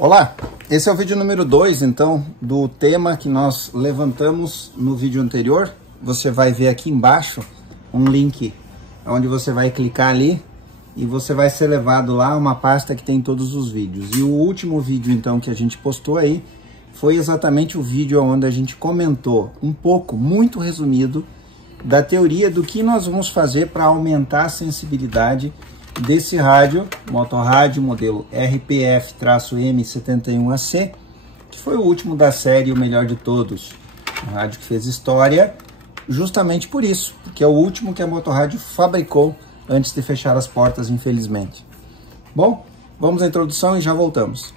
Olá, esse é o vídeo número 2, então, do tema que nós levantamos no vídeo anterior. Você vai ver aqui embaixo um link onde você vai clicar ali e você vai ser levado lá a uma pasta que tem todos os vídeos. E o último vídeo, então, que a gente postou aí foi exatamente o vídeo onde a gente comentou um pouco, muito resumido, da teoria do que nós vamos fazer para aumentar a sensibilidade desse rádio, motorrádio modelo RPF-M71AC, que foi o último da série, o melhor de todos. Um rádio que fez história justamente por isso, porque é o último que a motorrádio fabricou antes de fechar as portas, infelizmente. Bom, vamos à introdução e já voltamos.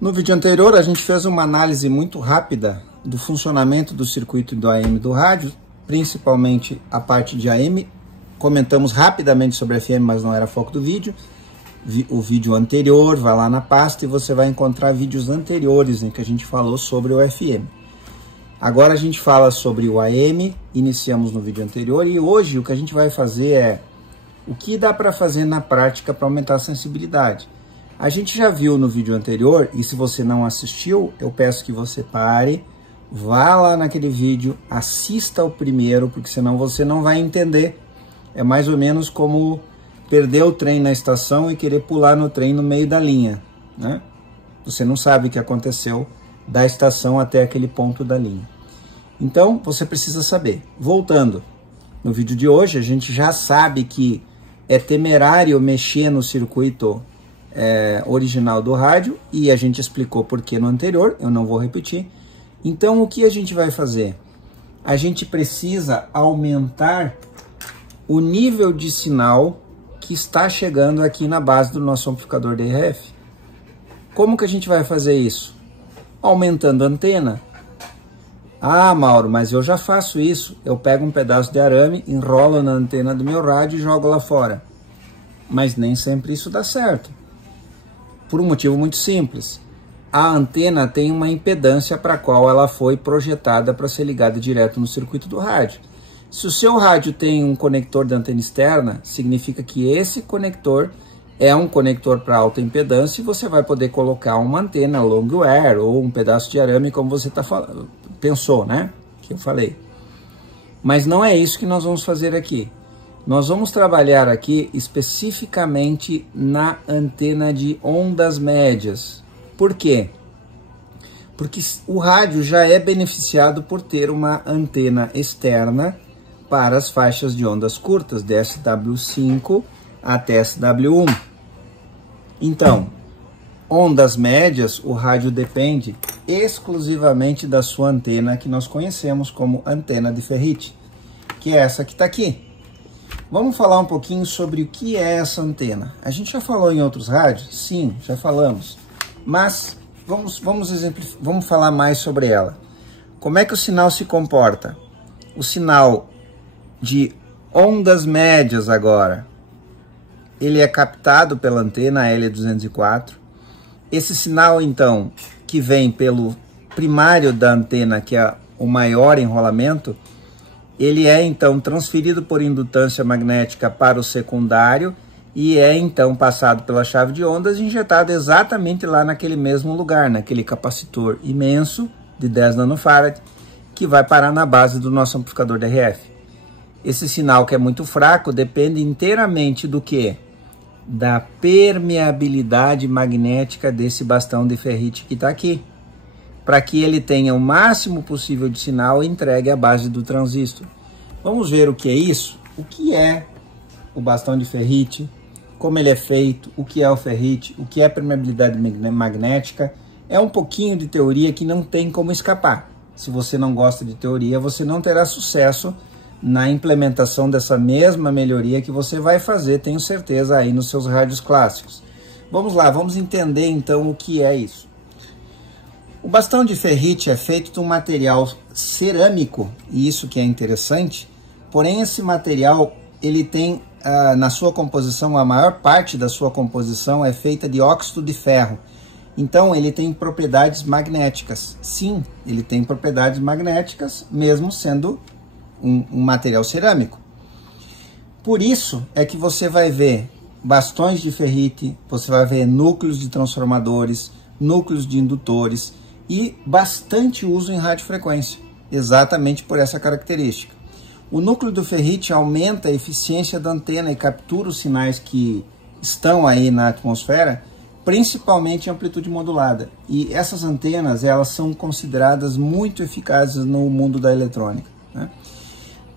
No vídeo anterior, a gente fez uma análise muito rápida do funcionamento do circuito do AM do rádio, principalmente a parte de AM. Comentamos rapidamente sobre FM, mas não era foco do vídeo. O vídeo anterior, vai lá na pasta e você vai encontrar vídeos anteriores em que a gente falou sobre o FM. Agora a gente fala sobre o AM, iniciamos no vídeo anterior, e hoje o que a gente vai fazer é o que dá para fazer na prática para aumentar a sensibilidade. A gente já viu no vídeo anterior, e se você não assistiu, eu peço que você pare, vá lá naquele vídeo, assista o primeiro, porque senão você não vai entender. É mais ou menos como perder o trem na estação e querer pular no trem no meio da linha, né? Você não sabe o que aconteceu da estação até aquele ponto da linha. Então, você precisa saber. Voltando, no vídeo de hoje, a gente já sabe que é temerário mexer no circuito original do rádio, e a gente explicou por que no anterior, eu não vou repetir. Então, o que a gente vai fazer? A gente precisa aumentar o nível de sinal que está chegando aqui na base do nosso amplificador DRF. Como que a gente vai fazer isso? Aumentando a antena. Ah, Mauro, mas eu já faço isso. Eu pego um pedaço de arame, enrolo na antena do meu rádio e jogo lá fora. Mas nem sempre isso dá certo. Por um motivo muito simples. A antena tem uma impedância para a qual ela foi projetada para ser ligada direto no circuito do rádio. Se o seu rádio tem um conector de antena externa, significa que esse conector é um conector para alta impedância e você vai poder colocar uma antena long wear ou um pedaço de arame, como você pensou, né? Que eu falei. Mas não é isso que nós vamos fazer aqui. Nós vamos trabalhar aqui especificamente na antena de ondas médias. Por quê? Porque o rádio já é beneficiado por ter uma antena externa para as faixas de ondas curtas, de SW5 até SW1. Então, ondas médias, o rádio depende exclusivamente da sua antena, que nós conhecemos como antena de ferrite, que é essa que está aqui. Vamos falar um pouquinho sobre o que é essa antena. A gente já falou em outros rádios? Sim, já falamos. Mas vamos falar mais sobre ela. Como é que o sinal se comporta? O sinal de ondas médias agora, ele é captado pela antena L204. Esse sinal, então, que vem pelo primário da antena, que é o maior enrolamento, ele é, então, transferido por indutância magnética para o secundário e é, então, passado pela chave de ondas e injetado exatamente lá naquele mesmo lugar, naquele capacitor imenso de 10 nanofarad, que vai parar na base do nosso amplificador DRF. Esse sinal, que é muito fraco, depende inteiramente do quê? Da permeabilidade magnética desse bastão de ferrite que está aqui, para que ele tenha o máximo possível de sinal e entregue a base do transistor. Vamos ver o que é isso? O que é o bastão de ferrite, como ele é feito, o que é o ferrite, o que é permeabilidade magnética. É um pouquinho de teoria que não tem como escapar. Se você não gosta de teoria, você não terá sucesso na implementação dessa mesma melhoria que você vai fazer, tenho certeza, aí nos seus rádios clássicos. Vamos lá, vamos entender então o que é isso. O bastão de ferrite é feito de um material cerâmico, e isso que é interessante, porém esse material, ele tem na sua composição, a maior parte da sua composição é feita de óxido de ferro. Então ele tem propriedades magnéticas. Sim, ele tem propriedades magnéticas, mesmo sendo um material cerâmico. Por isso é que você vai ver bastões de ferrite, você vai ver núcleos de transformadores, núcleos de indutores e bastante uso em radiofrequência, exatamente por essa característica. O núcleo do ferrite aumenta a eficiência da antena e captura os sinais que estão aí na atmosfera, principalmente em amplitude modulada. E essas antenas, elas são consideradas muito eficazes no mundo da eletrônica, né?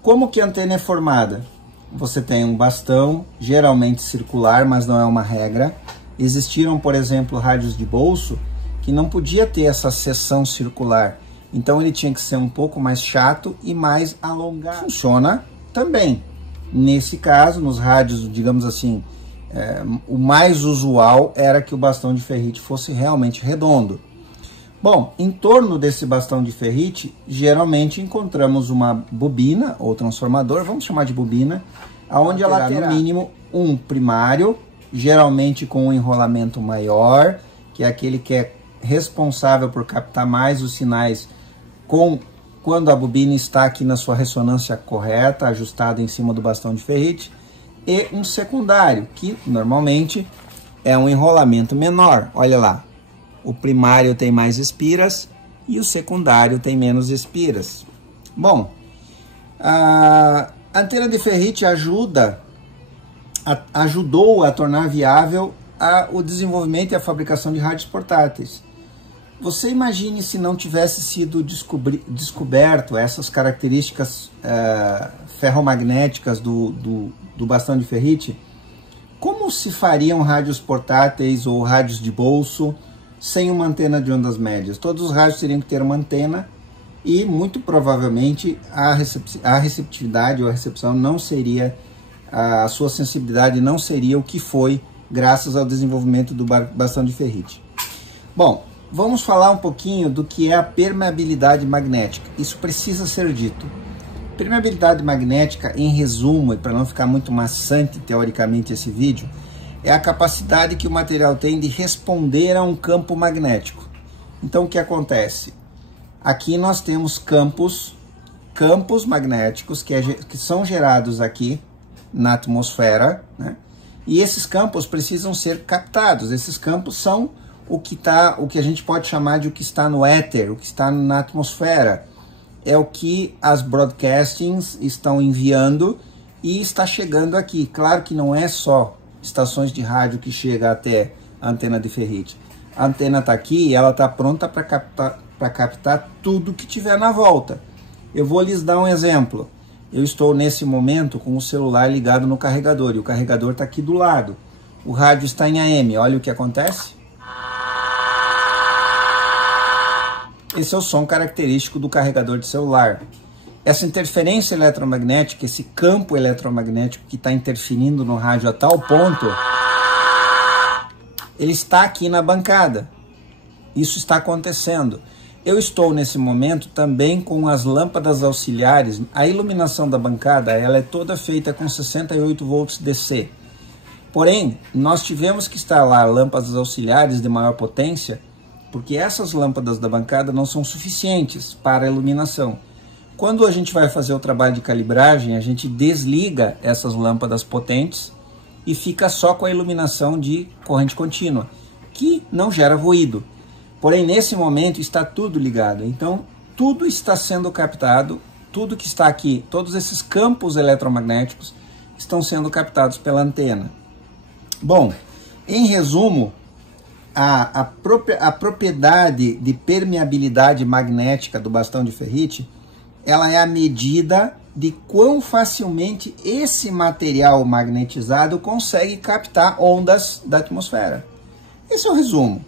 Como que a antena é formada? Você tem um bastão, geralmente circular, mas não é uma regra. Existiram, por exemplo, rádios de bolso que não podia ter essa seção circular. Então ele tinha que ser um pouco mais chato e mais alongado. Funciona também. Nesse caso, nos rádios, digamos assim, o mais usual era que o bastão de ferrite fosse realmente redondo. Bom, em torno desse bastão de ferrite, geralmente encontramos uma bobina ou transformador, vamos chamar de bobina, onde ela terá no mínimo um primário, geralmente com um enrolamento maior, que é aquele que é responsável por captar mais os sinais quando a bobina está aqui na sua ressonância correta, ajustada em cima do bastão de ferrite, e um secundário, que normalmente é um enrolamento menor. Olha lá, o primário tem mais espiras e o secundário tem menos espiras. Bom, a antena de ferrite ajudou a tornar viável o desenvolvimento e a fabricação de rádios portáteis. Você imagine se não tivesse sido descoberto essas características ferromagnéticas do bastão de ferrite, como se fariam rádios portáteis ou rádios de bolso sem uma antena de ondas médias? Todos os rádios teriam que ter uma antena e muito provavelmente a receptividade ou a recepção não seria, a sua sensibilidade não seria o que foi graças ao desenvolvimento do bastão de ferrite. Bom, vamos falar um pouquinho do que é a permeabilidade magnética. Isso precisa ser dito. Permeabilidade magnética, em resumo, e para não ficar muito maçante teoricamente esse vídeo, é a capacidade que o material tem de responder a um campo magnético. Então o que acontece? Aqui nós temos campos magnéticos que são gerados aqui na atmosfera, né? E esses campos precisam ser captados. Esses campos são o que a gente pode chamar de o que está no éter, o que está na atmosfera. É o que as broadcastings estão enviando e está chegando aqui. Claro que não é só estações de rádio que chega até a antena de ferrite. A antena está aqui e ela está pronta para captar tudo que tiver na volta. Eu vou lhes dar um exemplo. Eu estou nesse momento com o celular ligado no carregador e o carregador está aqui do lado. O rádio está em AM. Olha o que acontece. Esse é o som característico do carregador de celular. Essa interferência eletromagnética, esse campo eletromagnético que está interferindo no rádio a tal ponto, ele está aqui na bancada. Isso está acontecendo. Eu estou nesse momento também com as lâmpadas auxiliares. A iluminação da bancada, ela é toda feita com 68 volts DC. Porém, nós tivemos que instalar lâmpadas auxiliares de maior potência, porque essas lâmpadas da bancada não são suficientes para a iluminação. Quando a gente vai fazer o trabalho de calibragem, a gente desliga essas lâmpadas potentes e fica só com a iluminação de corrente contínua, que não gera ruído. Porém, nesse momento está tudo ligado. Então, tudo está sendo captado, tudo que está aqui, todos esses campos eletromagnéticos estão sendo captados pela antena. Bom, em resumo, a propriedade de permeabilidade magnética do bastão de ferrite, ela é a medida de quão facilmente esse material magnetizado consegue captar ondas da atmosfera. Esse é o resumo.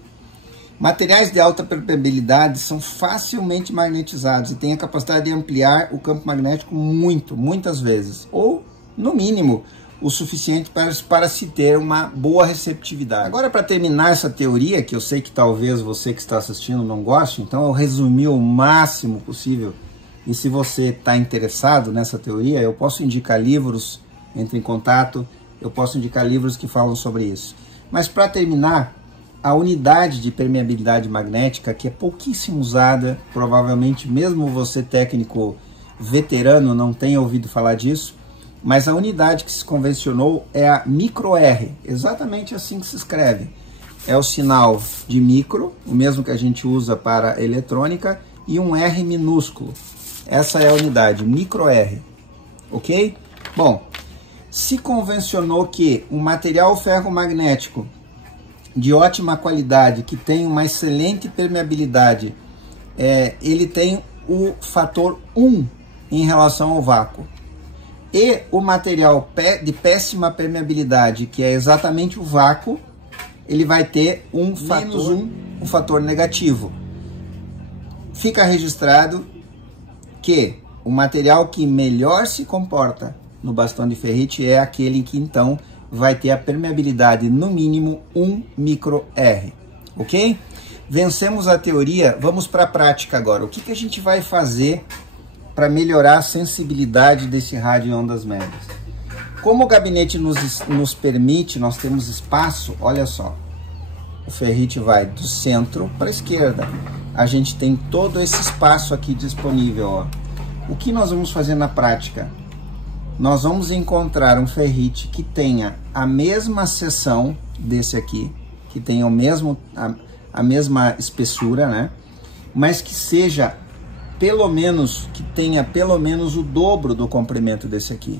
Materiais de alta permeabilidade são facilmente magnetizados e têm a capacidade de ampliar o campo magnético muitas vezes. Ou, no mínimo, o suficiente para se ter uma boa receptividade. Agora, para terminar essa teoria, que eu sei que talvez você que está assistindo não goste, então eu resumi o máximo possível. E se você está interessado nessa teoria, eu posso indicar livros, entre em contato, eu posso indicar livros que falam sobre isso. Mas para terminar, a unidade de permeabilidade magnética, que é pouquíssimo usada, provavelmente mesmo você técnico veterano não tenha ouvido falar disso, mas a unidade que se convencionou é a micro-R, exatamente assim que se escreve. É o sinal de micro, o mesmo que a gente usa para eletrônica, e um R minúsculo. Essa é a unidade, micro-R, ok? Bom, se convencionou que um material ferromagnético de ótima qualidade, que tem uma excelente permeabilidade, ele tem o fator 1 em relação ao vácuo. E o material de péssima permeabilidade, que é exatamente o vácuo, ele vai ter um fator negativo. Fica registrado que o material que melhor se comporta no bastão de ferrite é aquele que então vai ter a permeabilidade no mínimo 1 micro-R, ok? Vencemos a teoria, vamos para a prática agora. O que a gente vai fazer para melhorar a sensibilidade desse rádio em ondas médias? Como o gabinete nos permite, nós temos espaço, olha só, o ferrite vai do centro para a esquerda. A gente tem todo esse espaço aqui disponível, ó. O que nós vamos fazer na prática? Nós vamos encontrar um ferrite que tenha a mesma seção desse aqui, que tenha a mesma espessura, né? Mas que seja que tenha pelo menos o dobro do comprimento desse aqui.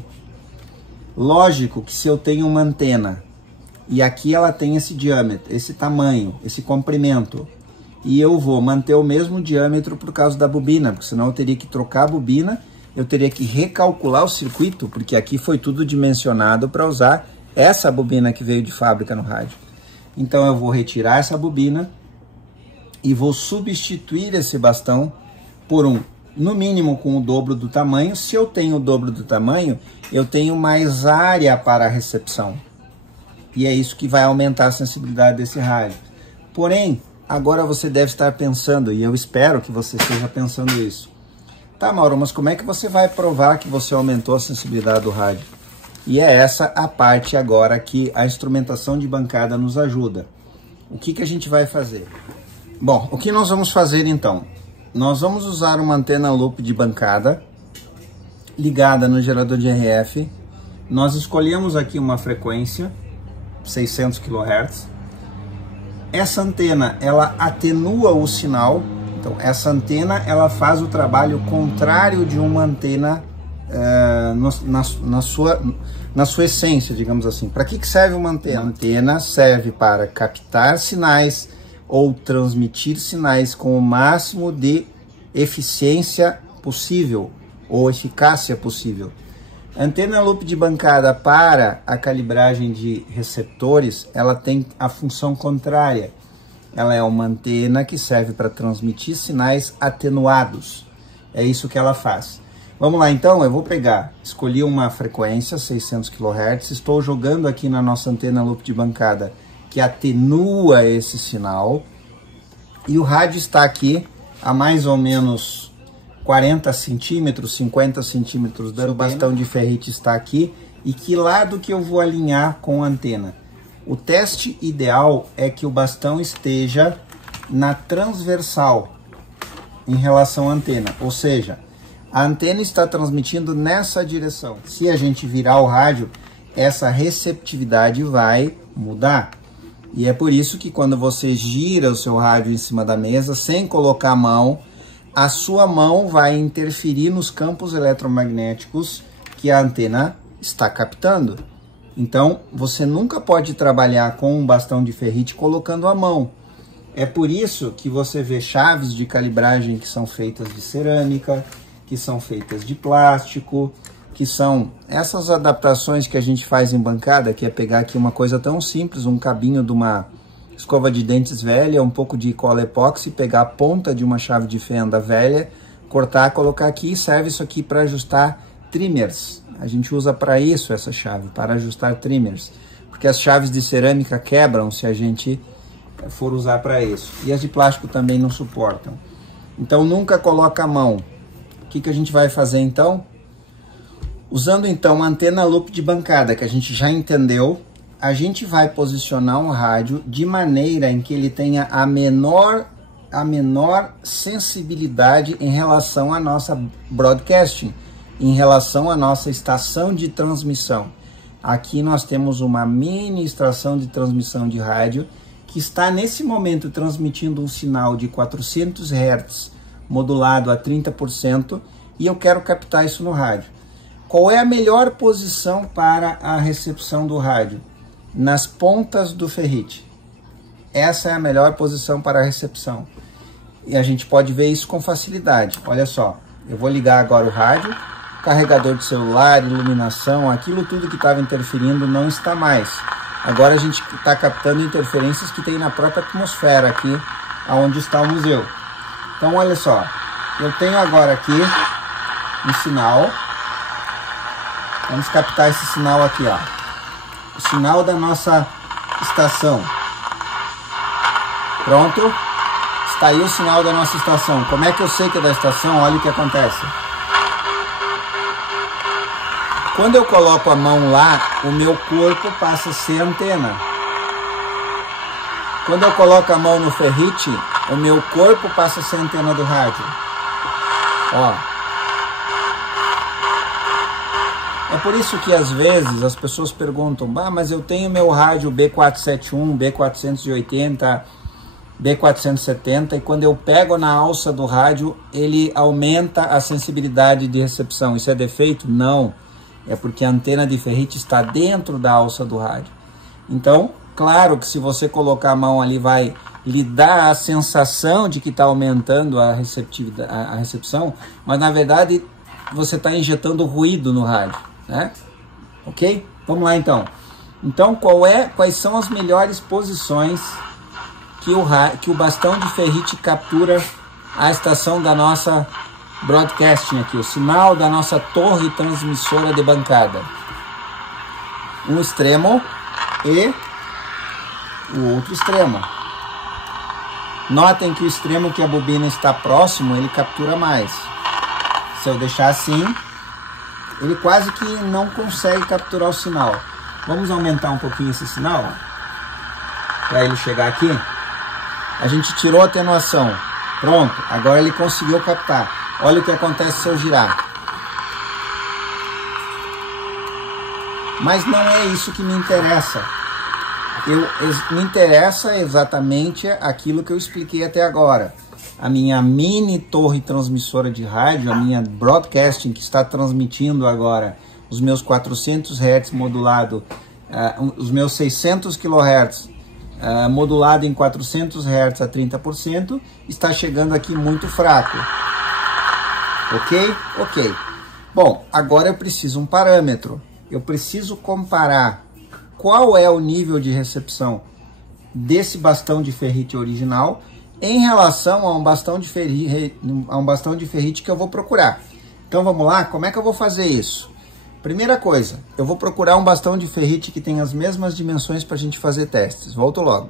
Lógico que se eu tenho uma antena e aqui ela tem esse diâmetro, esse tamanho, esse comprimento, e eu vou manter o mesmo diâmetro por causa da bobina, porque senão eu teria que trocar a bobina, eu teria que recalcular o circuito, porque aqui foi tudo dimensionado para usar essa bobina que veio de fábrica no rádio. Então eu vou retirar essa bobina e vou substituir esse bastão por no mínimo com o dobro do tamanho. Se eu tenho o dobro do tamanho, eu tenho mais área para a recepção. E é isso que vai aumentar a sensibilidade desse rádio. Porém, agora você deve estar pensando, e eu espero que você esteja pensando isso. Tá, Mauro, mas como é que você vai provar que você aumentou a sensibilidade do rádio? E é essa a parte agora que a instrumentação de bancada nos ajuda. O que a gente vai fazer? Bom, o que nós vamos fazer então? Nós vamos usar uma antena loop de bancada ligada no gerador de RF. Nós escolhemos aqui uma frequência, 600 kHz. Essa antena, ela atenua o sinal. Então, essa antena, ela faz o trabalho contrário de uma antena na sua essência, digamos assim. Para que serve uma antena? Uma antena serve para captar sinais ou transmitir sinais com o máximo de eficiência possível ou eficácia possível. A antena loop de bancada para a calibragem de receptores, ela tem a função contrária. Ela é uma antena que serve para transmitir sinais atenuados. É isso que ela faz. Vamos lá então, eu vou escolhi uma frequência, 600 kHz, estou jogando aqui na nossa antena loop de bancada, que atenua esse sinal, e o rádio está aqui a mais ou menos 40 centímetros, 50 centímetros, o bastão de ferrite está aqui, e que lado que eu vou alinhar com a antena? O teste ideal é que o bastão esteja na transversal em relação à antena, ou seja, a antena está transmitindo nessa direção. Se a gente virar o rádio, essa receptividade vai mudar. E é por isso que quando você gira o seu rádio em cima da mesa, sem colocar a mão, a sua mão vai interferir nos campos eletromagnéticos que a antena está captando. Então, você nunca pode trabalhar com um bastão de ferrite colocando a mão. É por isso que você vê chaves de calibragem que são feitas de cerâmica, que são feitas de plástico, que são essas adaptações que a gente faz em bancada, que é pegar aqui uma coisa tão simples, um cabinho de uma escova de dentes velha, um pouco de cola epóxi, pegar a ponta de uma chave de fenda velha, cortar, colocar aqui, e serve isso aqui para ajustar trimmers, A gente usa para isso essa chave, para ajustar trimmers, porque as chaves de cerâmica quebram se a gente for usar para isso. E as de plástico também não suportam. Então nunca coloca a mão. O que a gente vai fazer então? Usando então a antena loop de bancada, que a gente já entendeu, a gente vai posicionar um rádio de maneira em que ele tenha a menor sensibilidade em relação à nossa broadcasting, em relação à nossa estação de transmissão. Aqui nós temos uma mini estação de transmissão de rádio que está nesse momento transmitindo um sinal de 400 Hz modulado a 30% e eu quero captar isso no rádio. Qual é a melhor posição para a recepção do rádio? Nas pontas do ferrite. Essa é a melhor posição para a recepção. E a gente pode ver isso com facilidade. Olha só, eu vou ligar agora o rádio, carregador de celular, iluminação, aquilo tudo que estava interferindo não está mais. Agora a gente está captando interferências que tem na própria atmosfera aqui, onde está o museu. Então olha só, eu tenho agora aqui um sinal. Vamos captar esse sinal aqui, ó. O sinal da nossa estação. Pronto? Está aí o sinal da nossa estação. Como é que eu sei que é da estação? Olha o que acontece. Quando eu coloco a mão lá, o meu corpo passa a ser antena. Quando eu coloco a mão no ferrite, o meu corpo passa a ser antena do rádio. Ó. É por isso que às vezes as pessoas perguntam, mas eu tenho meu rádio B471, B480, B470 e quando eu pego na alça do rádio, ele aumenta a sensibilidade de recepção. Isso é defeito? Não. É porque a antena de ferrite está dentro da alça do rádio. Então, claro que se você colocar a mão ali, vai lhe dar a sensação de que está aumentando a recepção, mas na verdade você está injetando ruído no rádio, né? Ok? Vamos lá então. Então, quais são as melhores posições que o bastão de ferrite captura a estação da nossa broadcasting aqui, o sinal da nossa torre transmissora de bancada? Um extremo e o outro extremo. Notem que o extremo que a bobina está próximo, ele captura mais. Se eu deixar assim, ele quase que não consegue capturar o sinal. Vamos aumentar um pouquinho esse sinal para ele chegar aqui. A gente tirou a atenuação. Pronto, agora ele conseguiu captar. Olha o que acontece se eu girar. Mas não é isso que me interessa. Me interessa exatamente aquilo que eu expliquei até agora. A minha mini torre transmissora de rádio, a minha broadcasting que está transmitindo agora os meus 400 Hz modulado, os meus 600 kHz modulado em 400 Hz a 30%, está chegando aqui muito fraco. Ok? Ok. Bom, agora eu preciso um parâmetro. Eu preciso comparar qual é o nível de recepção desse bastão de ferrite original em relação a um bastão de ferrite que eu vou procurar. Então vamos lá, como é que eu vou fazer isso? Primeira coisa, eu vou procurar um bastão de ferrite que tenha as mesmas dimensões para a gente fazer testes. Volto logo.